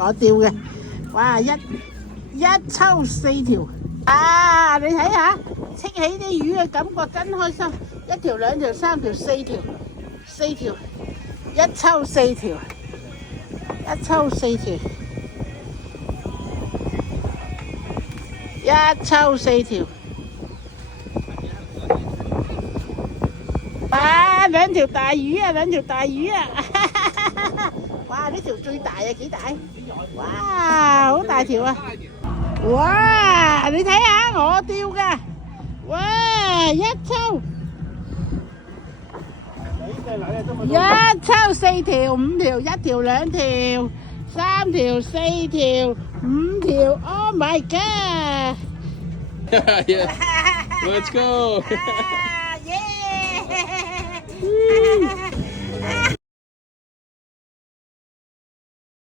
我釣嘅，哇！一抽4條啊！你睇下，戚起啲魚嘅感覺真開心。1條、2條、3條、4條，4條，一抽4條，一抽4條，一抽4條。哇！2條大魚啊，2條大魚啊！哇！呢條最大啊，幾大？哇！好大條啊！哇！你睇下我釣㗎，哇！一抽4條、5條，1條、2條、3條、4條、5條 ，Oh my god！ Let's go! Yeah!